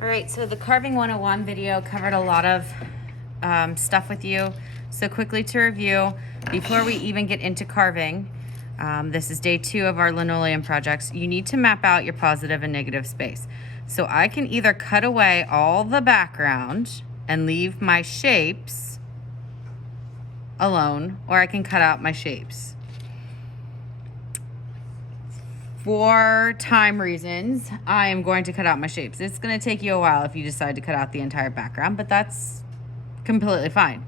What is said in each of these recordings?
All right, so the Carving 101 video covered a lot of stuff with you. So quickly to review, before we even get into carving, this is day 2 of our linoleum projects. You need to map out your positive and negative space. So I can either cut away all the background and leave my shapes alone, or I can cut out my shapes. For time reasons, I am going to cut out my shapes. It's going to take you a while if you decide to cut out the entire background, but that's completely fine.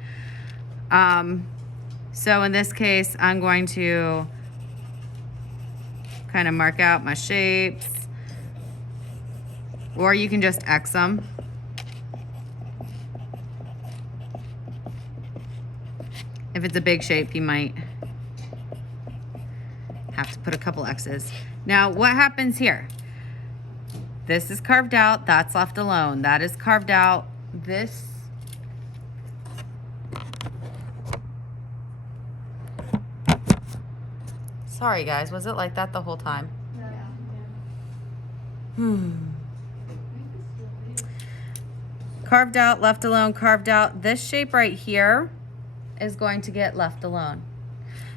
So in this case, I'm going to kind of mark out my shapes, or you can just X them. If it's a big shape, you might have to put a couple X's. Now, what happens here? This is carved out, that's left alone. That is carved out. This sorry guys, was it like that the whole time? Yeah. Carved out, left alone, carved out. This shape right here is going to get left alone.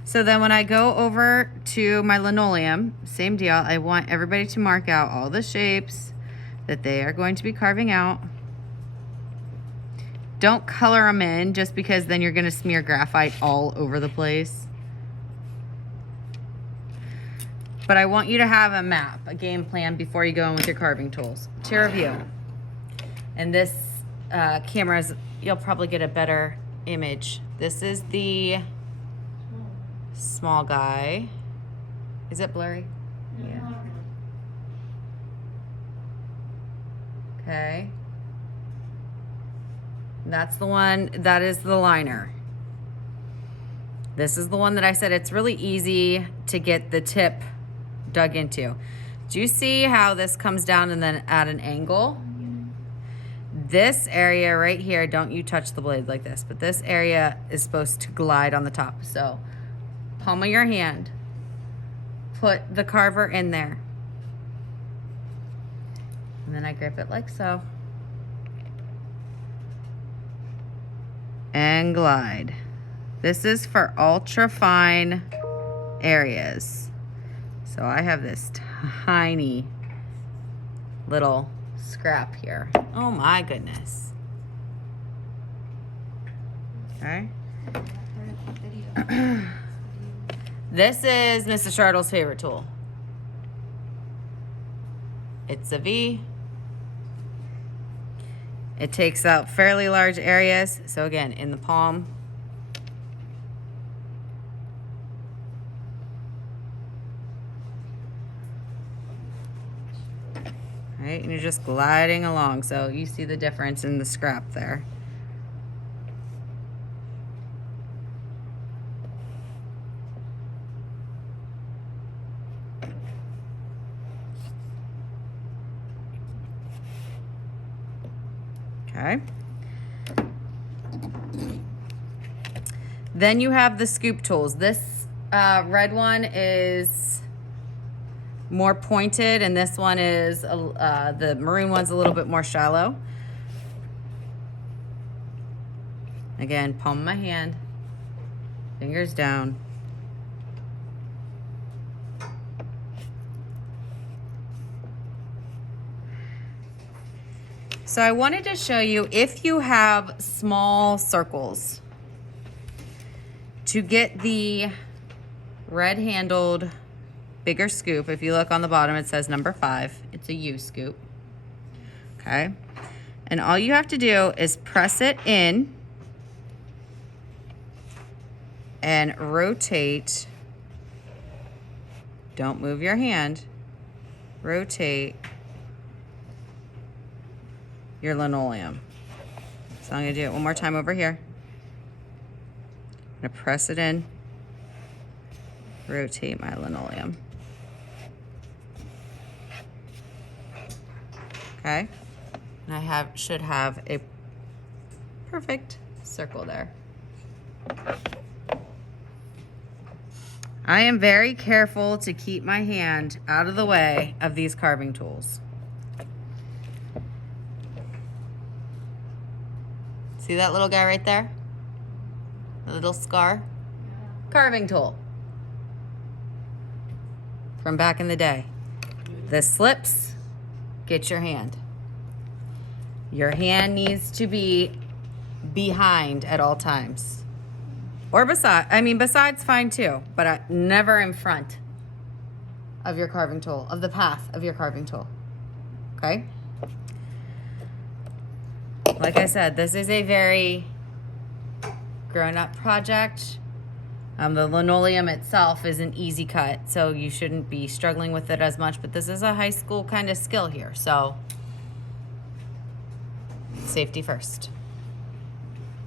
So then when I go over to my linoleum, same deal. I want everybody to mark out all the shapes that they are going to be carving out. Don't color them in just because then you're going to smear graphite all over the place. But I want you to have a map, a game plan before you go in with your carving tools. To review. And this camera, you'll probably get a better image. This is the small guy. Is it blurry? Yeah. Okay. That's the one, that is the liner. This is the one that I said it's really easy to get the tip dug into. Do you see how this comes down and then at an angle? This area right here, don't you touch the blade like this, but this area is supposed to glide on the top. So palm of your hand, put the carver in there. And then I grip it like so. And glide. This is for ultra fine areas. So I have this tiny little scrap here. Oh my goodness. Okay. This is Mrs. Shartle's favorite tool. It's a V. It takes out fairly large areas. So again, in the palm. Right, and you're just gliding along. So you see the difference in the scrap there. Okay. Then you have the scoop tools. This red one is more pointed, and this one is, the maroon one's a little bit more shallow. Again, palm of my hand, fingers down. So I wanted to show you, if you have small circles, to get the red-handled bigger scoop. If you look on the bottom, it says number 5. It's a U scoop. Okay. And all you have to do is press it in and rotate. Don't move your hand. Rotate your linoleum. So I'm going to do it one more time over here. I'm going to press it in, rotate my linoleum. Okay, and I should have a perfect circle there. I am very careful to keep my hand out of the way of these carving tools. See that little guy right there? The little scar? Carving tool. From back in the day. This slips, get your hand. Your hand needs to be behind at all times. Or beside, besides fine too, but never in front of your carving tool, of the path of your carving tool. Okay? Like I said, this is a very grown-up project. The linoleum itself is an easy cut, so you shouldn't be struggling with it as much, but this is a high school kind of skill here, so safety first.